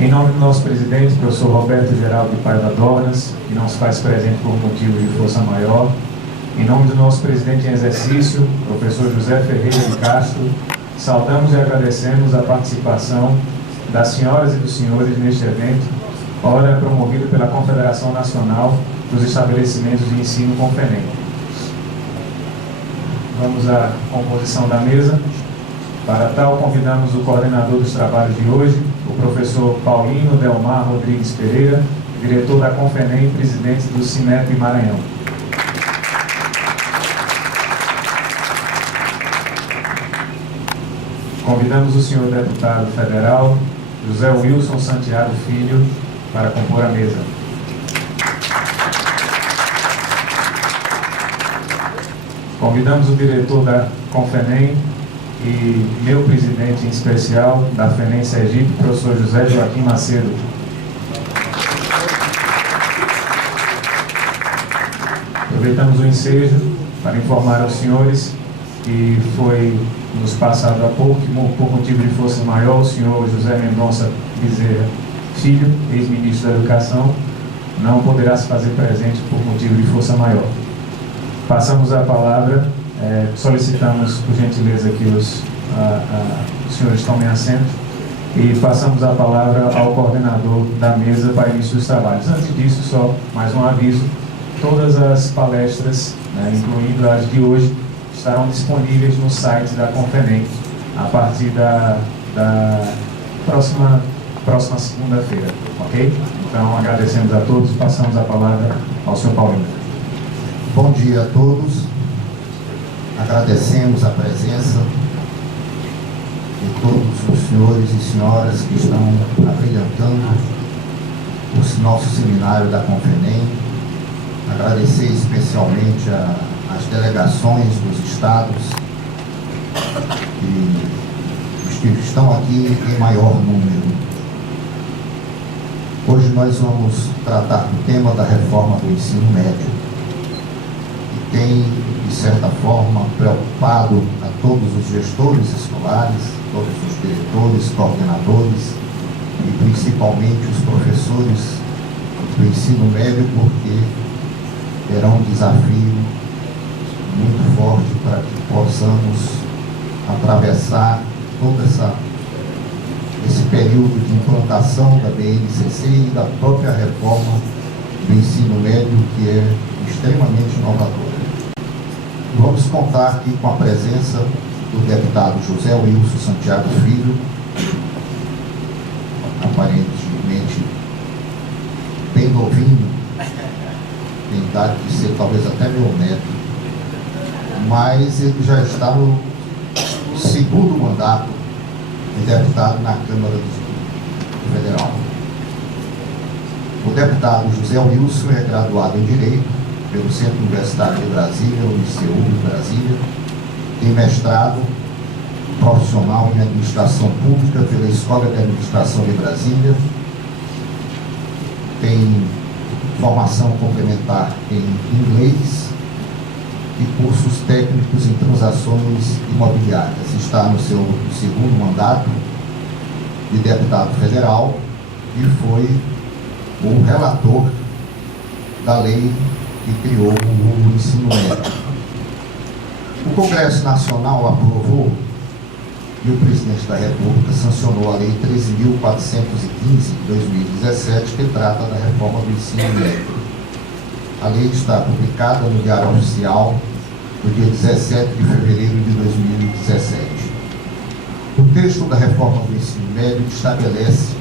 Em nome do nosso presidente, professor Roberto Geraldo de Paiva Dornas, que não se faz presente por motivo de força maior. Em nome do nosso presidente em exercício, professor José Ferreira de Castro, saudamos e agradecemos a participação das senhoras e dos senhores neste evento, ora promovido pela Confederação Nacional dos Estabelecimentos de Ensino Confenem. Vamos à composição da mesa. Para tal, convidamos o coordenador dos trabalhos de hoje, o professor Paulino Delmar Rodrigues Pereira, diretor da Confenem e presidente do Sinep Maranhão. Convidamos o senhor deputado federal, José Wilson Santiago Filho, para compor a mesa. Convidamos o diretor da Confenem e meu presidente em especial da FENEM Sergipe, professor José Joaquim Macedo. Aproveitamos o ensejo para informar aos senhores que foi nos passado há pouco que, por motivo de força maior, o senhor José Mendonça Bezerra Filho, ex-ministro da Educação, não poderá se fazer presente por motivo de força maior. Passamos a palavra, solicitamos por gentileza que os senhores tomem assento e passamos a palavra ao coordenador da mesa para início dos trabalhos. Antes disso, só mais um aviso: todas as palestras, incluindo as de hoje, estarão disponíveis no site da Confenem a partir da próxima segunda-feira, ok? Então, agradecemos a todos e passamos a palavra ao senhor Paulino. Bom dia a todos. Agradecemos a presença de todos os senhores e senhoras que estão abrilhantando o nosso seminário da Confenem. Agradecer especialmente as delegações dos estados e os que estão aqui em maior número. Hoje nós vamos tratar do tema da reforma do ensino médio, que tem, de certa forma, preocupado a todos os gestores escolares, todos os diretores, coordenadores e principalmente os professores do ensino médio, porque terá um desafio muito forte para que possamos atravessar todo esse período de implantação da BNCC e da própria reforma do ensino médio, que é extremamente inovadora. Vamos contar aqui com a presença do deputado José Wilson Santiago Filho, aparentemente bem novinho, tem idade de ser talvez até meu neto, mas ele já está no segundo mandato de deputado na Câmara Federal. O deputado José Wilson é graduado em Direito pelo Centro Universitário de Brasília, o ICU de Brasília, tem mestrado profissional em Administração Pública pela Escola de Administração de Brasília, tem formação complementar em Inglês e cursos técnicos em transações imobiliárias. Está no seu segundo mandato de deputado federal e foi o relator da lei que criou o ensino médio. O Congresso Nacional aprovou e o presidente da República sancionou a Lei 13.415 de 2017, que trata da reforma do ensino médio. A lei está publicada no Diário Oficial no dia 17 de fevereiro de 2017. O texto da reforma do ensino médio estabelece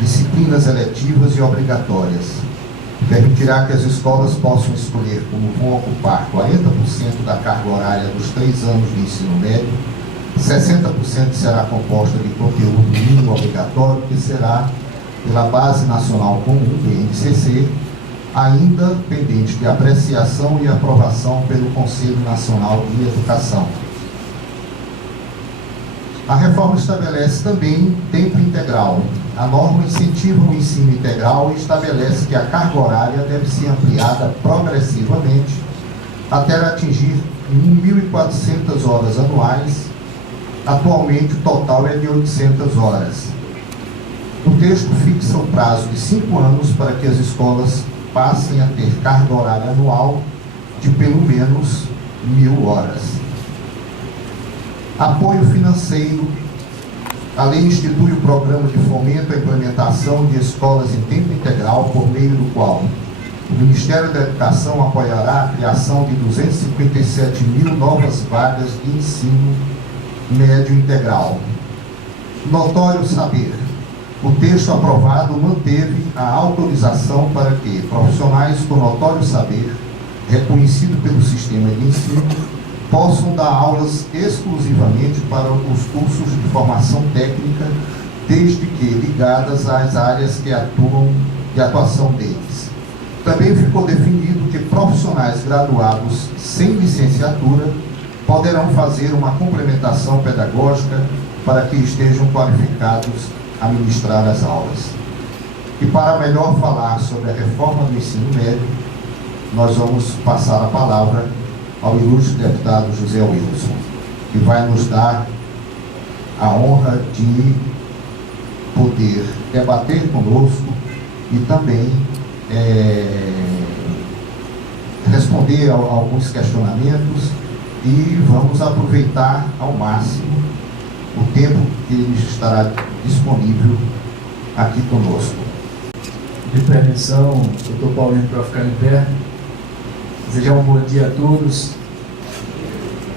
disciplinas eletivas e obrigatórias. Permitirá que as escolas possam escolher como vão ocupar 40% da carga horária dos 3 anos de ensino médio, 60% será composta de conteúdo mínimo obrigatório, que será pela Base Nacional Comum, BNCC, ainda pendente de apreciação e aprovação pelo Conselho Nacional de Educação. A reforma estabelece também tempo integral. A norma incentiva o ensino integral e estabelece que a carga horária deve ser ampliada progressivamente até atingir 1.400 horas anuais. Atualmente o total é de 800 horas. O texto fixa o prazo de 5 anos para que as escolas passem a ter carga horária anual de pelo menos 1.000 horas. Apoio financeiro. A lei institui o programa de fomento à implementação de escolas em tempo integral, por meio do qual o Ministério da Educação apoiará a criação de 257.000 novas vagas de ensino médio integral. Notório saber. O texto aprovado manteve a autorização para que profissionais com notório saber, reconhecido pelo sistema de ensino, possam dar aulas exclusivamente para os cursos de formação técnica, desde que ligadas às áreas que atuam de atuação deles. Também ficou definido que profissionais graduados sem licenciatura poderão fazer uma complementação pedagógica para que estejam qualificados a ministrar as aulas. E para melhor falar sobre a reforma do ensino médio, nós vamos passar a palavra ao ilustre deputado José Wilson, que vai nos dar a honra de poder debater conosco e também responder a alguns questionamentos, e vamos aproveitar ao máximo o tempo que ele estará disponível aqui conosco. De permissão, doutor Paulinho, para ficar em pé. Desejar um bom dia a todos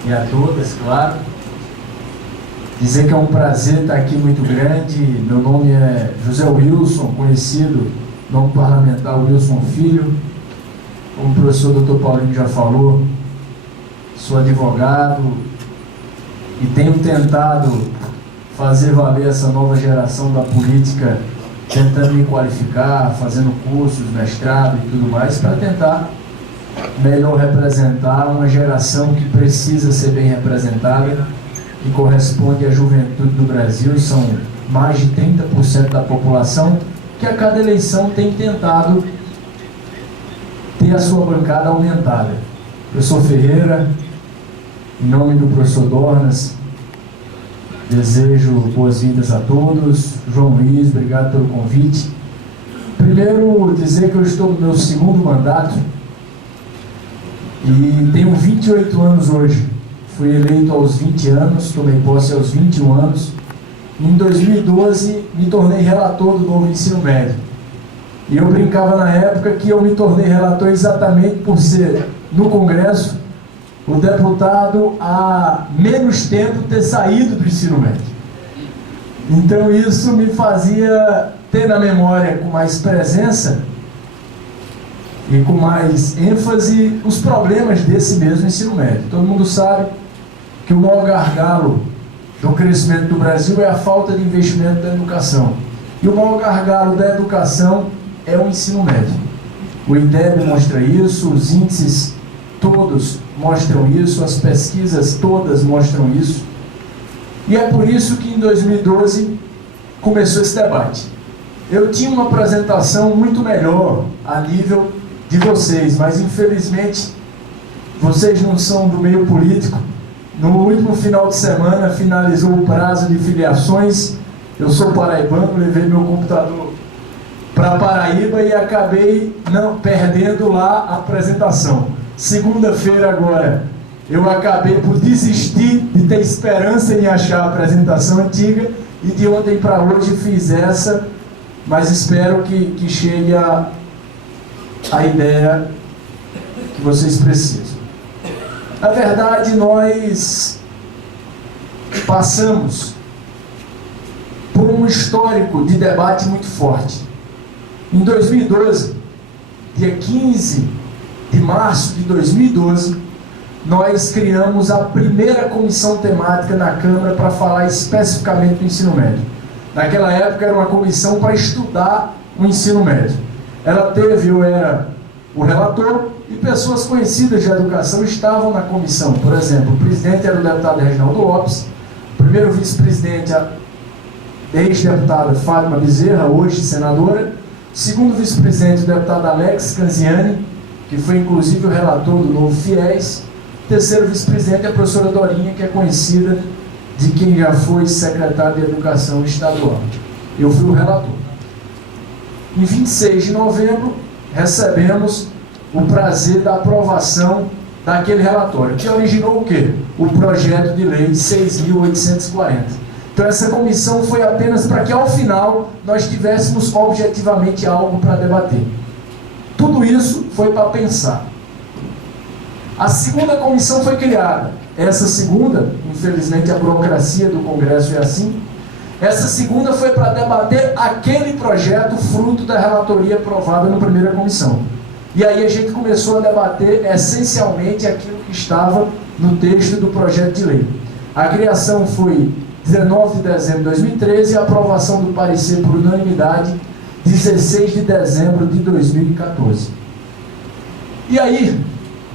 e a todas, claro. Dizer que é um prazer estar aqui muito grande. Meu nome é José Wilson, conhecido, nome parlamentar Wilson Filho. Como o professor doutor Paulinho já falou, sou advogado e tenho tentado fazer valer essa nova geração da política, tentando me qualificar, fazendo cursos, mestrado e tudo mais, para tentar melhor representar uma geração que precisa ser bem representada e corresponde à juventude do Brasil. São mais de 30% da população que a cada eleição tem tentado ter a sua bancada aumentada. Professor Ferreira, em nome do professor Dornas, desejo boas-vindas a todos. João Luiz, obrigado pelo convite. Primeiro, dizer que eu estou no meu segundo mandato e tenho 28 anos hoje. Fui eleito aos 20 anos, tomei posse aos 21 anos. Em 2012, me tornei relator do novo ensino médio. E eu brincava na época que eu me tornei relator exatamente por ser, no Congresso, o deputado há menos tempo ter saído do ensino médio. Então isso me fazia ter na memória com mais presença e com mais ênfase os problemas desse mesmo ensino médio. Todo mundo sabe que o maior gargalo do crescimento do Brasil é a falta de investimento da educação. E o maior gargalo da educação é o ensino médio. O IDEB mostra isso, os índices todos mostram isso, as pesquisas todas mostram isso. E é por isso que em 2012 começou esse debate. Eu tinha uma apresentação muito melhor a nível de vocês, mas infelizmente vocês não são do meio político. No último final de semana finalizou o prazo de filiações. Eu sou paraibano, levei meu computador para Paraíba e acabei perdendo lá a apresentação. Segunda-feira agora, eu acabei por desistir de ter esperança em achar a apresentação antiga e de ontem para hoje fiz essa, mas espero que chegue a ideia que vocês precisam. Na verdade, nós passamos por um histórico de debate muito forte. Em 2012, dia 15 de março de 2012, nós criamos a primeira comissão temática na Câmara para falar especificamente do ensino médio. Naquela época era uma comissão para estudar o ensino médio. Eu era o relator e pessoas conhecidas de educação estavam na comissão. Por exemplo, o presidente era o deputado Reginaldo Lopes, o primeiro vice-presidente, a ex-deputada Fátima Bezerra, hoje senadora, o segundo vice-presidente, o deputado Alex Canziani, que foi inclusive o relator do novo FIES, o terceiro vice-presidente é a professora Dorinha, que é conhecida de quem já foi secretário de Educação estadual. Eu fui o relator. Em 26 de novembro, recebemos o prazer da aprovação daquele relatório, que originou o quê? O projeto de lei 6.840. Então essa comissão foi apenas para que ao final nós tivéssemos objetivamente algo para debater. Tudo isso foi para pensar. A segunda comissão foi criada. Essa segunda, infelizmente a burocracia do Congresso é assim, essa segunda foi para debater aquele projeto fruto da relatoria aprovada na primeira comissão. E aí a gente começou a debater essencialmente aquilo que estava no texto do projeto de lei. A criação foi 19 de dezembro de 2013 e a aprovação do parecer por unanimidade 16 de dezembro de 2014. E aí,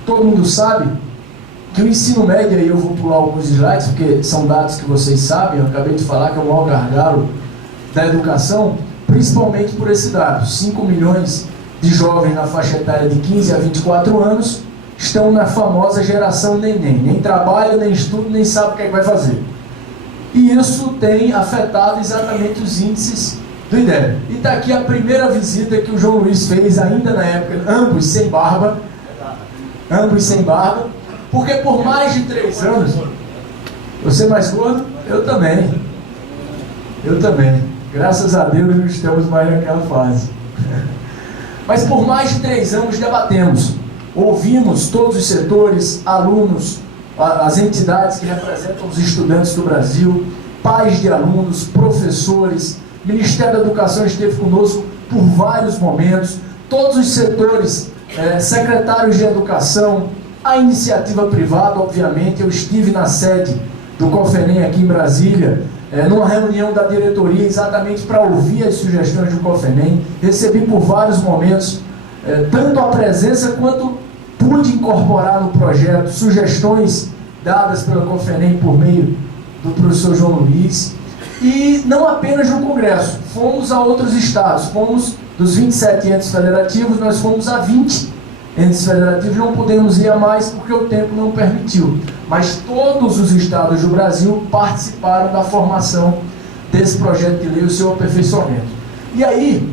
todo mundo sabe que o ensino médio, aí eu vou pular alguns slides, porque são dados que vocês sabem, eu acabei de falar que é o maior gargalo da educação, principalmente por esse dado. 5 milhões de jovens na faixa etária de 15 a 24 anos estão na famosa geração neném. Nem trabalha, nem estuda, nem sabe o que é que vai fazer. E isso tem afetado exatamente os índices do IDEB. E está aqui a primeira visita que o João Luiz fez, ainda na época, ambos sem barba, porque por mais de 3 anos, você é mais gordo? Eu também, graças a Deus não estamos mais naquela fase. Mas por mais de 3 anos debatemos, ouvimos todos os setores, alunos, as entidades que representam os estudantes do Brasil, pais de alunos, professores, Ministério da Educação esteve conosco por vários momentos, todos os setores, secretários de Educação, a iniciativa privada, obviamente. Eu estive na sede do COFENEM aqui em Brasília, numa reunião da diretoria exatamente para ouvir as sugestões do COFENEM, recebi por vários momentos, tanto a presença quanto pude incorporar no projeto sugestões dadas pela COFENEM por meio do professor João Luiz, e não apenas no Congresso, fomos a outros estados, fomos dos 27 entes federativos, nós fomos a 20 entes federativos, não podemos ir a mais porque o tempo não permitiu, mas todos os estados do Brasil participaram da formação desse projeto de lei, o seu aperfeiçoamento. E aí,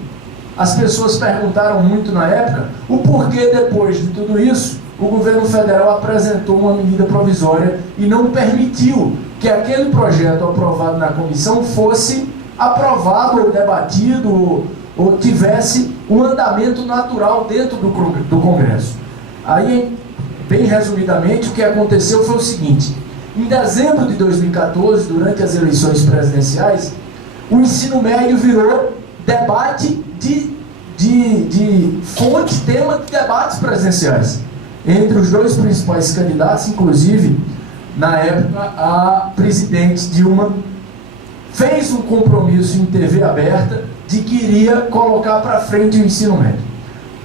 as pessoas perguntaram muito na época o porquê, depois de tudo isso, o governo federal apresentou uma medida provisória e não permitiu que aquele projeto aprovado na comissão fosse aprovado ou debatido ou tivesse um andamento natural dentro do Congresso. Aí, bem resumidamente, o que aconteceu foi o seguinte: em dezembro de 2014, durante as eleições presidenciais, o ensino médio virou debate de fonte, tema de debates presidenciais. Entre os dois principais candidatos, inclusive, na época, a presidente Dilma fez um compromisso em TV aberta de que iria colocar para frente o ensino médio.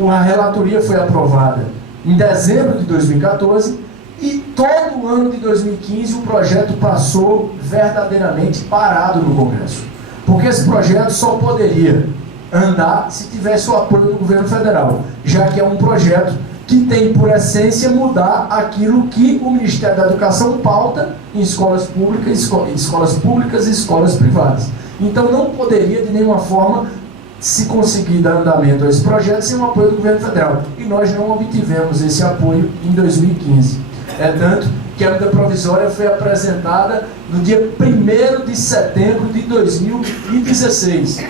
A relatoria foi aprovada em dezembro de 2014 e todo o ano de 2015 o projeto passou verdadeiramente parado no Congresso. Porque esse projeto só poderia andar se tivesse o apoio do governo federal, já que é um projeto que tem por essência mudar aquilo que o Ministério da Educação pauta em escolas públicas e escolas privadas. Então não poderia de nenhuma forma se conseguir dar andamento a esse projeto sem o apoio do governo federal. E nós não obtivemos esse apoio em 2015. É tanto que a medida provisória foi apresentada no dia 1º de setembro de 2016.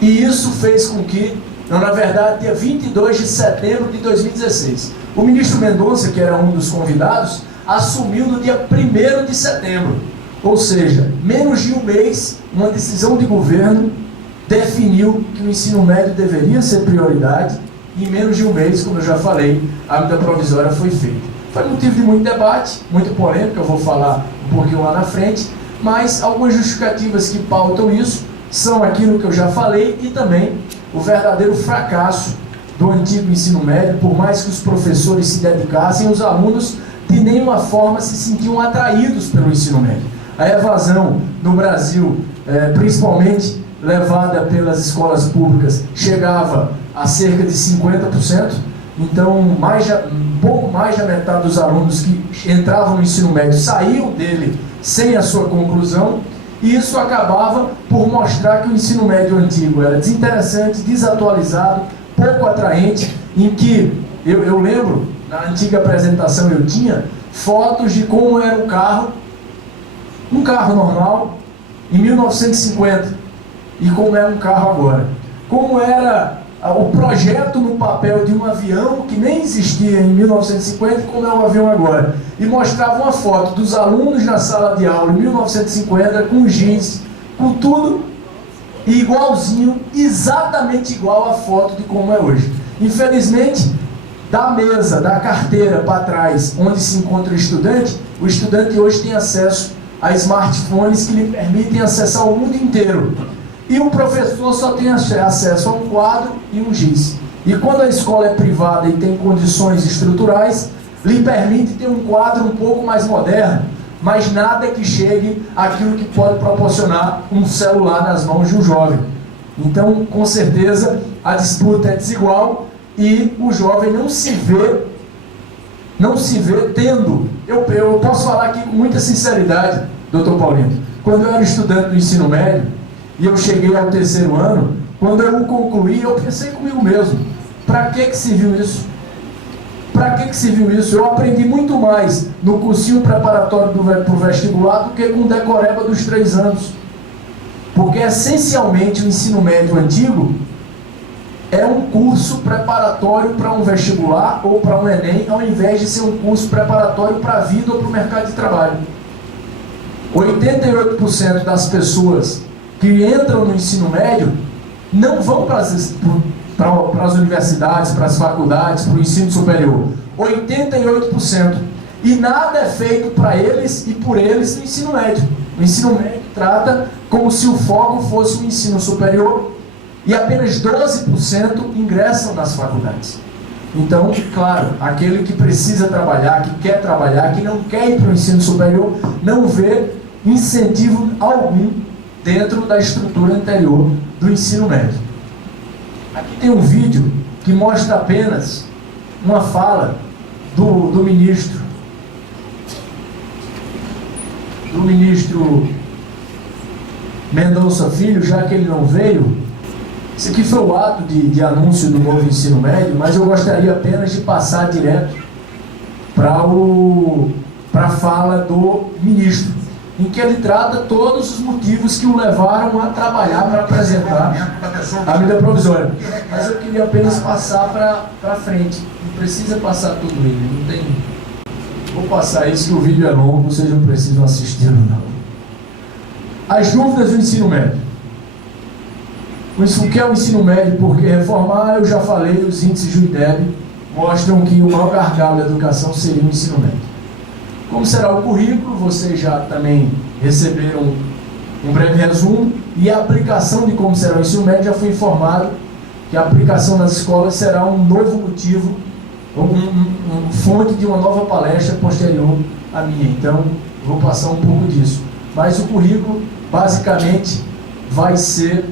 E isso fez com que, na verdade, dia 22 de setembro de 2016, o ministro Mendonça, que era um dos convidados, assumiu no dia 1º de setembro. Ou seja, menos de um mês, uma decisão de governo definiu que o ensino médio deveria ser prioridade, e em menos de um mês, como eu já falei, a medida provisória foi feita. Foi motivo de muito debate, muito polêmica, eu vou falar um pouquinho lá na frente, mas algumas justificativas que pautam isso são aquilo que eu já falei e também o verdadeiro fracasso do antigo ensino médio. Por mais que os professores se dedicassem, os alunos de nenhuma forma se sentiam atraídos pelo ensino médio. A evasão no Brasil, principalmente levada pelas escolas públicas, chegava a cerca de 50%, então um pouco mais da metade dos alunos que entravam no ensino médio saíam dele sem a sua conclusão, e isso acabava por mostrar que o ensino médio antigo era desinteressante, desatualizado, pouco atraente, em que eu lembro, na antiga apresentação eu tinha fotos de como era um carro normal em 1950 e como é um carro agora. Como era o projeto no papel de um avião que nem existia em 1950 e como é um avião agora. E mostrava uma foto dos alunos na sala de aula em 1950 com giz, com tudo igualzinho, exatamente igual à foto de como é hoje. Infelizmente, da mesa, da carteira para trás, onde se encontra o estudante hoje tem acesso a smartphones que lhe permitem acessar o mundo inteiro. E o professor só tem acesso a um quadro e um giz. E quando a escola é privada e tem condições estruturais, lhe permite ter um quadro um pouco mais moderno, mas nada que chegue àquilo que pode proporcionar um celular nas mãos de um jovem. Então, com certeza, a disputa é desigual e o jovem não se vê tendo. Eu posso falar aqui com muita sinceridade, doutor Paulino. Quando eu era estudante do ensino médio, e eu cheguei ao 3º ano, quando eu o concluí, eu pensei comigo mesmo, para que se viu isso? Para que se viu isso? Eu aprendi muito mais no cursinho preparatório para o vestibular do que com decoreba dos 3 anos. Porque, essencialmente, o ensino médio antigo é um curso preparatório para um vestibular ou para um Enem, ao invés de ser um curso preparatório para a vida ou para o mercado de trabalho. 88% das pessoas que entram no ensino médio não vão para as universidades, para as faculdades, para o ensino superior. 88%. E nada é feito para eles e por eles no ensino médio. O ensino médio trata como se o foco fosse o ensino superior e apenas 12% ingressam nas faculdades. Então, claro, aquele que precisa trabalhar, que quer trabalhar, que não quer ir para o ensino superior, não vê incentivo algum dentro da estrutura anterior do ensino médio. Aqui tem um vídeo que mostra apenas uma fala do ministro Mendonça Filho, já que ele não veio. Esse aqui foi o ato de anúncio do novo ensino médio, mas eu gostaria apenas de passar direto para a fala do ministro, em que ele trata todos os motivos que o levaram a trabalhar para apresentar a medida provisória. Mas eu queria apenas passar para frente. Não precisa passar tudo ele, não tem. Vou passar isso, que o vídeo é longo, vocês não precisam assistir, não. As dúvidas do ensino médio. O que é o ensino médio? Porque reformar, eu já falei, os índices do IDEB mostram que o maior gargalo da educação seria o ensino médio. Como será o currículo, vocês já também receberam um breve resumo, e a aplicação de como será o ensino médio, já foi informado que a aplicação nas escolas será um novo motivo, fonte de uma nova palestra posterior à minha. Então, vou passar um pouco disso. Mas o currículo, basicamente, vai ser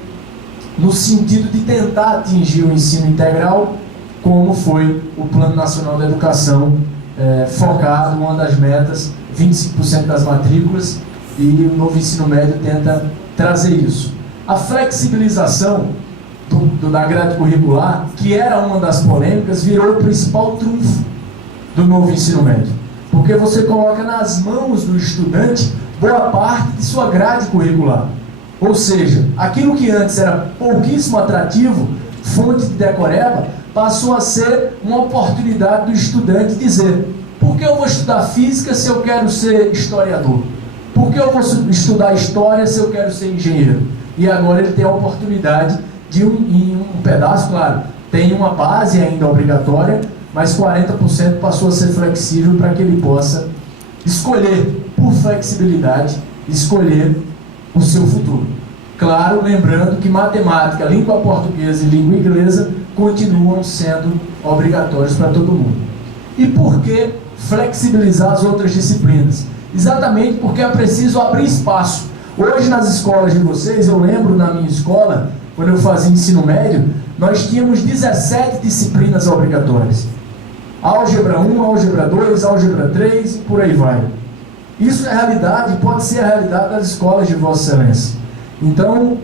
no sentido de tentar atingir o ensino integral, como foi o Plano Nacional da Educação, focado, uma das metas, 25% das matrículas, e o novo ensino médio tenta trazer isso. A flexibilização da grade curricular, que era uma das polêmicas, virou o principal trunfo do novo ensino médio, porque você coloca nas mãos do estudante boa parte de sua grade curricular. Ou seja, aquilo que antes era pouquíssimo atrativo, fonte de decoreba, passou a ser uma oportunidade do estudante dizer: por que eu vou estudar física se eu quero ser historiador? Por que eu vou estudar história se eu quero ser engenheiro? E agora ele tem a oportunidade de em um pedaço, claro, tem uma base ainda obrigatória, mas 40% passou a ser flexível para que ele possa escolher, por flexibilidade, escolher o seu futuro. Claro, lembrando que matemática, língua portuguesa e língua inglesa continuam sendo obrigatórios para todo mundo. E por que flexibilizar as outras disciplinas? Exatamente porque é preciso abrir espaço. Hoje nas escolas de vocês, eu lembro na minha escola, quando eu fazia ensino médio, nós tínhamos 17 disciplinas obrigatórias. Álgebra 1, álgebra 2, álgebra 3 e por aí vai. Isso é realidade, pode ser a realidade das escolas de Vossa Excelência. Então,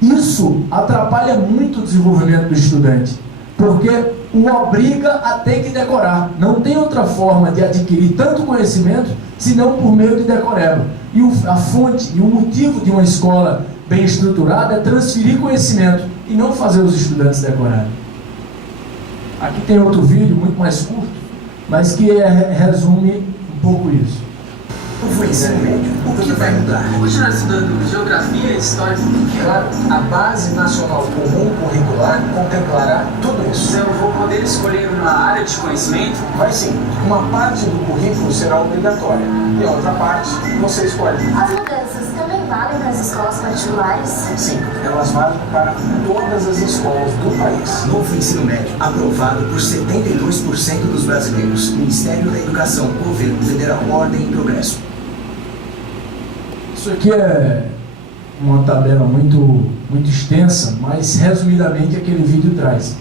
isso atrapalha muito o desenvolvimento do estudante, porque o obriga a ter que decorar. Não tem outra forma de adquirir tanto conhecimento, senão por meio de decoreba. E a fonte e o motivo de uma escola bem estruturada é transferir conhecimento e não fazer os estudantes decorarem. Aqui tem outro vídeo, muito mais curto, mas que resume um pouco isso. O ensino médio, o que vai mudar? Vou continuar estudando geografia e história. Claro, a Base Nacional Comum Curricular contemplará tudo isso. Eu vou poder escolher uma área de conhecimento? Vai sim, uma parte do currículo será obrigatória e a outra parte você escolhe. As mudanças também valem para as escolas particulares? Sim, elas valem para todas as escolas do país. Novo ensino médio, aprovado por 72% dos brasileiros. Ministério da Educação, Governo Federal, Ordem e Progresso. Isso aqui é uma tabela muito extensa, mas resumidamente aquele vídeo traz.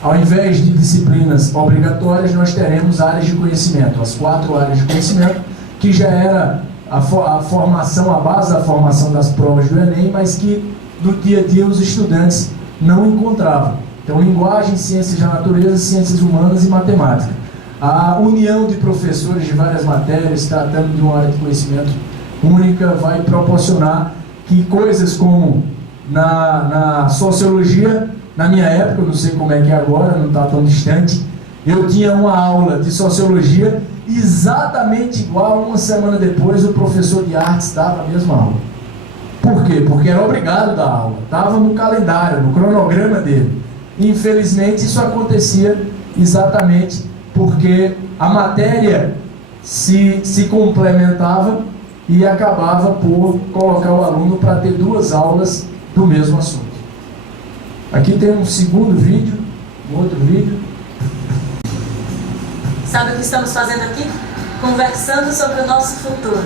Ao invés de disciplinas obrigatórias, nós teremos áreas de conhecimento, as 4 áreas de conhecimento, que já era a formação, a base da formação das provas do Enem, mas que no dia a dia os estudantes não encontravam. Então, linguagem, ciências da natureza, ciências humanas e matemática. A união de professores de várias matérias, tratando de uma área de conhecimento única, vai proporcionar que coisas como na sociologia, na minha época, eu não sei como é que é agora, não está tão distante, eu tinha uma aula de sociologia exatamente igual, uma semana depois o professor de artes dava a mesma aula. Por quê? Porque era obrigado a dar aula, estava no calendário, no cronograma dele. Infelizmente isso acontecia exatamente porque a matéria se complementava e acabava por colocar o aluno para ter 2 aulas do mesmo assunto. Aqui tem um segundo vídeo, um outro vídeo. Sabe o que estamos fazendo aqui? Conversando sobre o nosso futuro.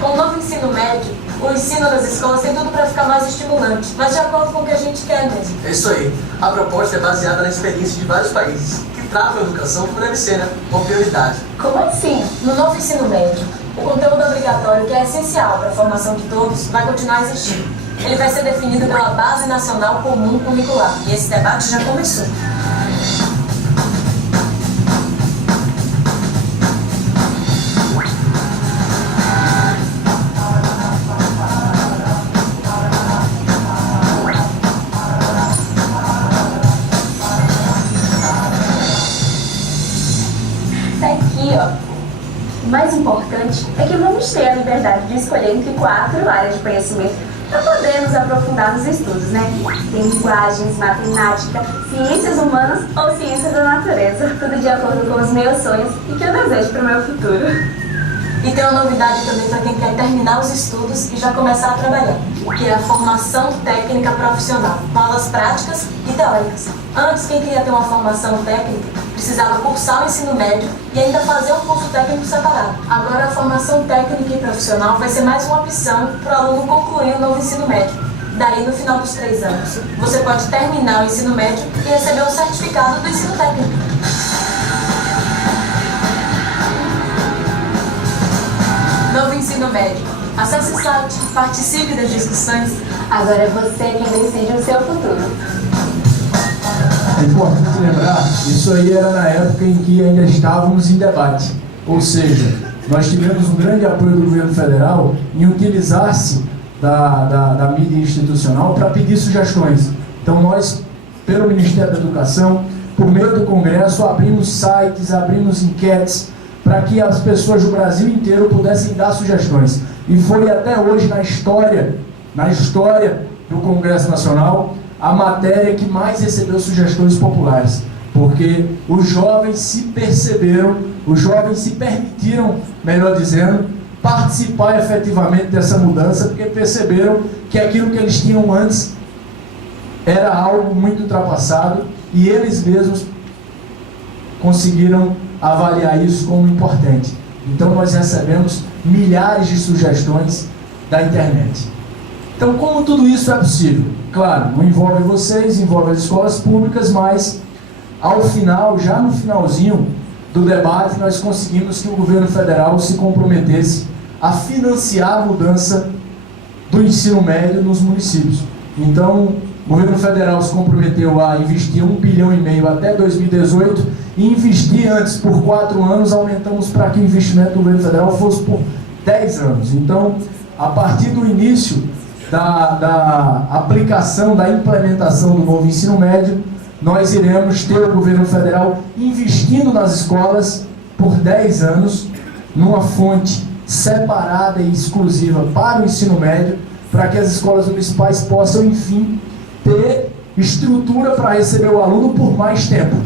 Com o novo ensino médio, o ensino das escolas tem tudo para ficar mais estimulante, mas de acordo com o que a gente quer mesmo. É isso aí. A proposta é baseada na experiência de vários países, que tratam a educação como deve ser, né? Uma prioridade. Como assim? No novo ensino médio, o conteúdo obrigatório, que é essencial para a formação de todos, vai continuar existindo. Ele vai ser definido pela Base Nacional Comum Curricular, e esse debate já começou. O mais importante é que vamos ter a liberdade de escolher entre 4 áreas de conhecimento para podermos aprofundar nos estudos, né? Tem linguagens, matemática, ciências humanas ou ciências da natureza, tudo de acordo com os meus sonhos e que eu desejo para o meu futuro. E tem uma novidade também para quem quer terminar os estudos e já começar a trabalhar, que é a formação técnica profissional, com aulas práticas e teóricas. Antes, quem queria ter uma formação técnica precisava cursar o ensino médio e ainda fazer um curso técnico separado. Agora, a formação técnica e profissional vai ser mais uma opção para o aluno concluir o novo ensino médio. Daí, no final dos 3 anos, você pode terminar o ensino médio e receber um certificado do ensino técnico. Novo ensino médio. Acesse o site, participe das discussões. Agora é você quem decide o seu futuro. É importante lembrar, isso aí era na época em que ainda estávamos em debate. Ou seja, nós tivemos um grande apoio do governo federal em utilizar-se da mídia institucional para pedir sugestões. Então nós, pelo Ministério da Educação, por meio do Congresso, abrimos sites, abrimos enquetes, para que as pessoas do Brasil inteiro pudessem dar sugestões. E foi até hoje na história do Congresso Nacional, a matéria que mais recebeu sugestões populares, porque os jovens se perceberam, os jovens se permitiram, melhor dizendo, participar efetivamente dessa mudança, porque perceberam que aquilo que eles tinham antes era algo muito ultrapassado e eles mesmos conseguiram avaliar isso como importante. Então nós recebemos milhares de sugestões da internet. Então, como tudo isso é possível? Claro, não envolve vocês, envolve as escolas públicas, mas ao final, já no finalzinho do debate, nós conseguimos que o governo federal se comprometesse a financiar a mudança do ensino médio nos municípios. Então, o governo federal se comprometeu a investir 1,5 bilhão até 2018 e investir antes por 4 anos, aumentamos para que o investimento do governo federal fosse por 10 anos. Então, a partir do início da aplicação, da implementação do novo ensino médio, nós iremos ter o governo federal investindo nas escolas por 10 anos, numa fonte separada e exclusiva para o ensino médio, para que as escolas municipais possam, enfim, ter estrutura para receber o aluno por mais tempo.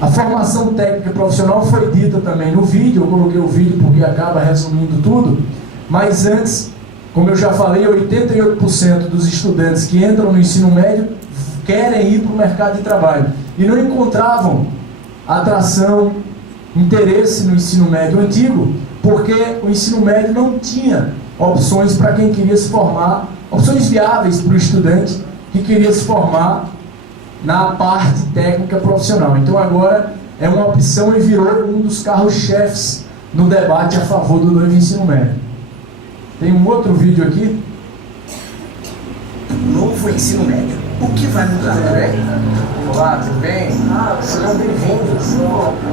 A formação técnica profissional foi dita também no vídeo, eu coloquei o vídeo porque acaba resumindo tudo, mas antes, como eu já falei, 88% dos estudantes que entram no ensino médio querem ir para o mercado de trabalho e não encontravam atração, interesse no ensino médio antigo, porque o ensino médio não tinha opções para quem queria se formar, opções viáveis para o estudante que queria se formar na parte técnica profissional. Então agora é uma opção e virou um dos carros-chefes no debate a favor do novo ensino médio. Tem um outro vídeo aqui. Novo ensino médio. O que vai mudar? Tudo bem? Olá, tudo bem? Sejam bem-vindos.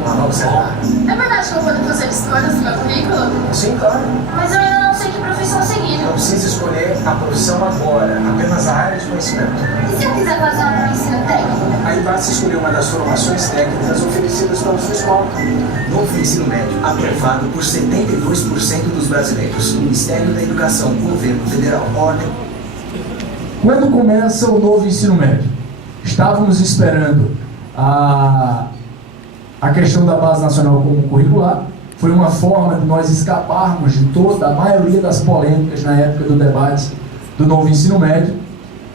Como você está? É verdade que eu vou fazer escolhas no meu currículo? Sim, claro. Mas eu ainda não sei que profissão seguir. Não precisa escolher a profissão agora, apenas a área de conhecimento. E se eu quiser fazer um ensino técnico? Aí basta escolher uma das formações técnicas oferecidas pela sua escola. Novo ensino médio, aprovado por 72% dos brasileiros. Ministério da Educação, Governo Federal, Ordem. Quando começa o novo ensino médio? Estávamos esperando a questão da Base Nacional Comum Curricular. Foi uma forma de nós escaparmos de toda a maioria das polêmicas na época do debate do novo ensino médio.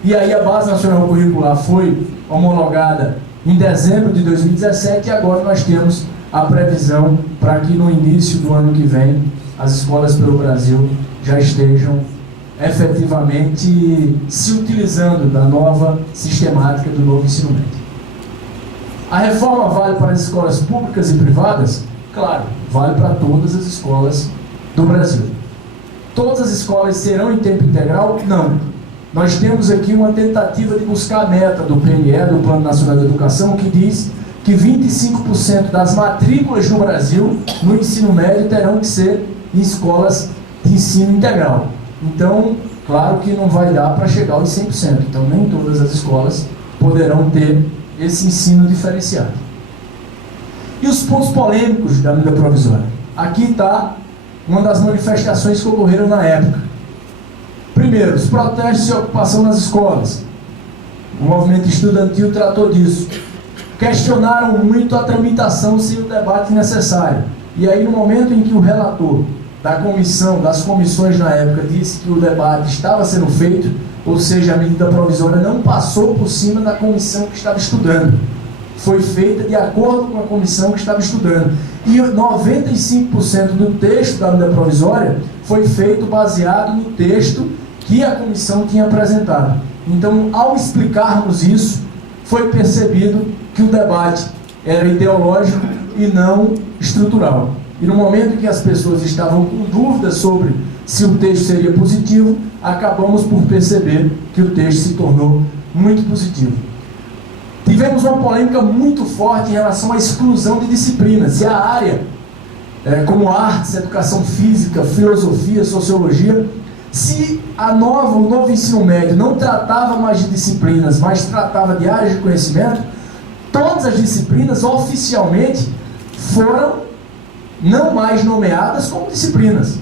E aí a Base Nacional Curricular foi homologada em dezembro de 2017 e agora nós temos a previsão para que no início do ano que vem as escolas pelo Brasil já estejam efetivamente se utilizando da nova sistemática do novo ensino médio. A reforma vale para as escolas públicas e privadas? Claro, vale para todas as escolas do Brasil. Todas as escolas serão em tempo integral? Não. Nós temos aqui uma tentativa de buscar a meta do PNE, do Plano Nacional de Educação, que diz que 25% das matrículas no Brasil, no ensino médio, terão que ser em escolas de ensino integral. Então, claro que não vai dar para chegar aos 100%. Então, nem todas as escolas poderão ter esse ensino diferenciado. E os pontos polêmicos da medida provisória? Aqui está uma das manifestações que ocorreram na época. Primeiro, os protestos e ocupação nas escolas. O movimento estudantil tratou disso. Questionaram muito a tramitação sem o debate necessário. E aí, no momento em que o relator das comissões na época disse que o debate estava sendo feito, ou seja, a medida provisória não passou por cima da comissão que estava estudando. Foi feita de acordo com a comissão que estava estudando. E 95% do texto da medida provisória foi feito baseado no texto que a comissão tinha apresentado. Então, ao explicarmos isso, foi percebido que o debate era ideológico e não estrutural. E no momento em que as pessoas estavam com dúvidas sobre se o texto seria positivo, acabamos por perceber que o texto se tornou muito positivo. Tivemos uma polêmica muito forte em relação à exclusão de disciplinas. E a área, como artes, educação física, filosofia, sociologia, se o novo ensino médio não tratava mais de disciplinas, mas tratava de áreas de conhecimento, todas as disciplinas oficialmente foram não mais nomeadas como disciplinas.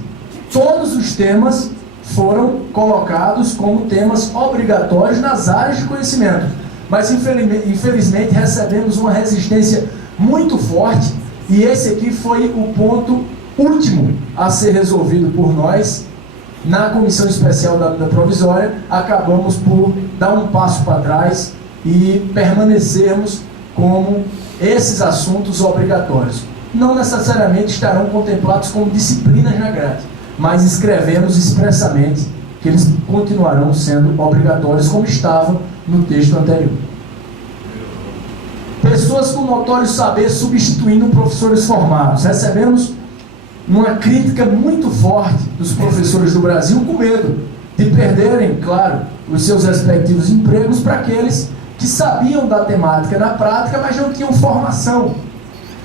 Todos os temas foram colocados como temas obrigatórios nas áreas de conhecimento. Mas infelizmente recebemos uma resistência muito forte e esse aqui foi o ponto último a ser resolvido por nós na Comissão Especial da Medida Provisória. Acabamos por dar um passo para trás e permanecermos como esses assuntos obrigatórios. Não necessariamente estarão contemplados como disciplinas na grade, mas escrevemos expressamente que eles continuarão sendo obrigatórios como estavam no texto anterior. pessoas com notório saber substituindo professores formados. Recebemos uma crítica muito forte dos professores do Brasil, com medo de perderem, claro, os seus respectivos empregos para aqueles que sabiam da temática na prática, mas não tinham formação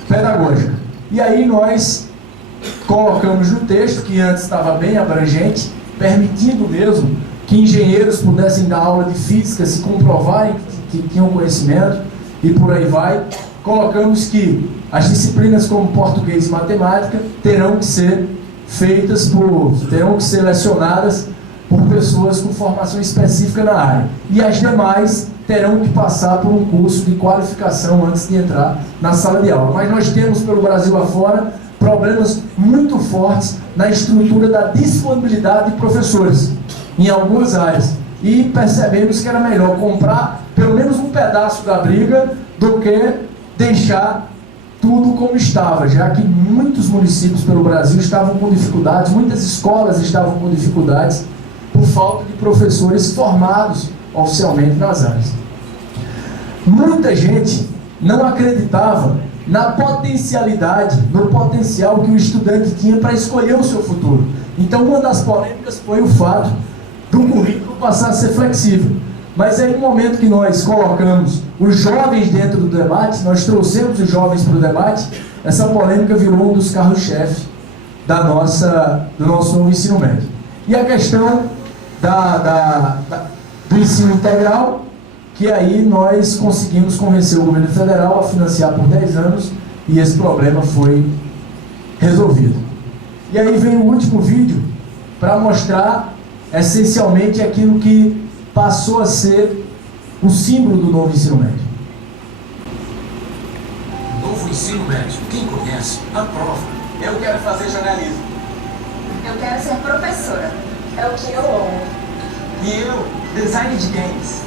pedagógica. E aí nós colocamos no texto, que antes estava bem abrangente, permitindo mesmo que engenheiros pudessem dar aula de física, se comprovarem que tinham conhecimento, e por aí vai. Colocamos que as disciplinas como português e matemática terão que ser lecionadas por pessoas com formação específica na área. E as demais terão que passar por um curso de qualificação antes de entrar na sala de aula. Mas nós temos pelo Brasil afora problemas muito fortes na estrutura da disponibilidade de professores em algumas áreas. E percebemos que era melhor comprar pelo menos um pedaço da briga do que deixar tudo como estava, já que muitos municípios pelo Brasil estavam com dificuldades, muitas escolas estavam com dificuldades por falta de professores formados oficialmente nas áreas. Muita gente não acreditava na potencialidade, no potencial que o estudante tinha para escolher o seu futuro. Então, uma das polêmicas foi o fato do currículo passar a ser flexível. Mas aí, no momento que nós colocamos os jovens dentro do debate, nós trouxemos os jovens para o debate, essa polêmica virou um dos carros-chefe do nosso novo ensino médio. E a questão do ensino integral, que aí nós conseguimos convencer o governo federal a financiar por 10 anos, e esse problema foi resolvido. E aí vem o último vídeo para mostrar essencialmente aquilo que passou a ser o símbolo do novo ensino médio. Novo ensino médio, quem conhece, aprova. Eu quero fazer jornalismo. Eu quero ser professora. É o que eu amo. E eu, design de games.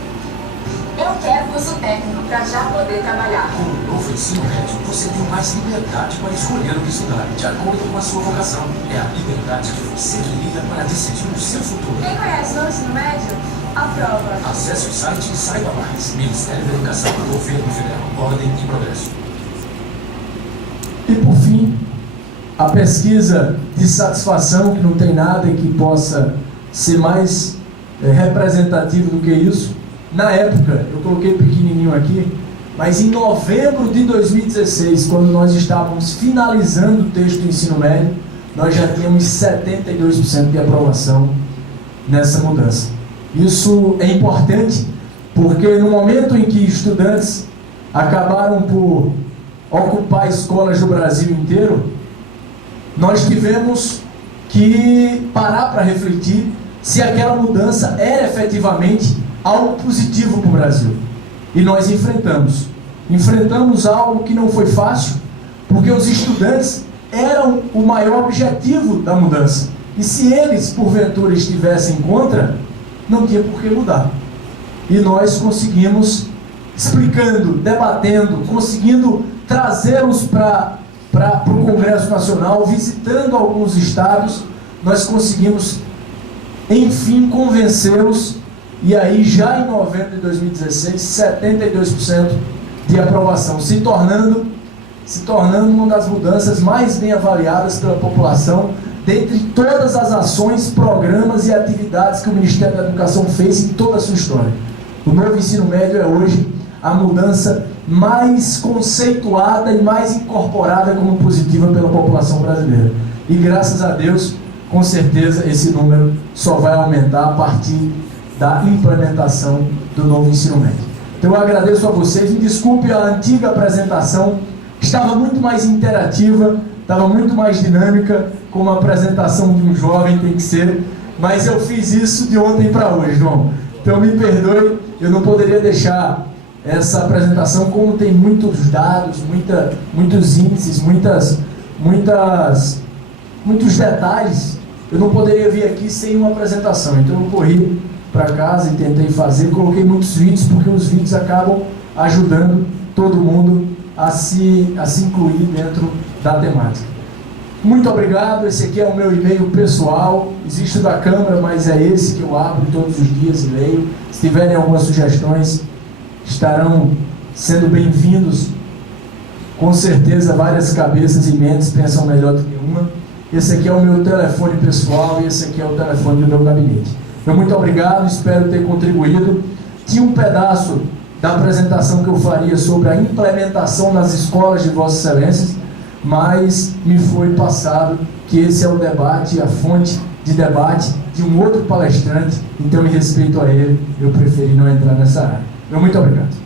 Eu quero curso técnico para já poder trabalhar. Com o novo ensino médio, você tem mais liberdade para escolher o que estudar, de acordo com a sua vocação. É a liberdade que você queria para decidir o seu futuro. Quem conhece o novo ensino médio? Aprova. Acesse o site e saiba mais. Ministério da Educação, Governo Federal, Ordem e Progresso. E por fim, a pesquisa de satisfação, que não tem nada que possa ser mais representativo do que isso. Na época, eu coloquei pequenininho aqui, mas em novembro de 2016, quando nós estávamos finalizando o texto do ensino médio, nós já tínhamos 72% de aprovação nessa mudança. Isso é importante, porque no momento em que estudantes acabaram por ocupar escolas do Brasil inteiro, nós tivemos que parar para refletir se aquela mudança era efetivamente algo positivo para o Brasil. E nós enfrentamos algo que não foi fácil, porque os estudantes eram o maior objetivo da mudança. E se eles, porventura, estivessem contra, não tinha por que mudar. E nós conseguimos, explicando, debatendo, conseguindo trazê-los para o Congresso Nacional, visitando alguns estados, nós conseguimos, enfim, convencê-los. E aí, já em novembro de 2016, 72% de aprovação, se tornando uma das mudanças mais bem avaliadas pela população, dentre todas as ações, programas e atividades que o Ministério da Educação fez em toda a sua história. O novo ensino médio é hoje a mudança mais conceituada e mais incorporada como positiva pela população brasileira. E graças a Deus, com certeza, esse número só vai aumentar a partir da implementação do novo ensino médio. Então eu agradeço a vocês, me desculpe a antiga apresentação, estava muito mais interativa, estava muito mais dinâmica, como a apresentação de um jovem tem que ser, mas eu fiz isso de ontem para hoje, João. Então me perdoe, eu não poderia deixar essa apresentação, como tem muitos dados, muitos índices, muitos detalhes, eu não poderia vir aqui sem uma apresentação. Então eu corri para casa e tentei fazer, coloquei muitos vídeos, porque os vídeos acabam ajudando todo mundo a se incluir dentro da temática. Muito obrigado, esse aqui é o meu e-mail pessoal, existe o da Câmara, mas é esse que eu abro todos os dias e leio. Se tiverem algumas sugestões, estarão sendo bem-vindos. Com certeza várias cabeças e mentes pensam melhor do que uma. Esse aqui é o meu telefone pessoal e esse aqui é o telefone do meu gabinete. Então, muito obrigado, espero ter contribuído. Tinha um pedaço da apresentação que eu faria sobre a implementação nas escolas de Vossas Excelências, mas me foi passado que esse é o debate, a fonte de debate de um outro palestrante, então, em respeito a ele, eu preferi não entrar nessa área. Então, muito obrigado.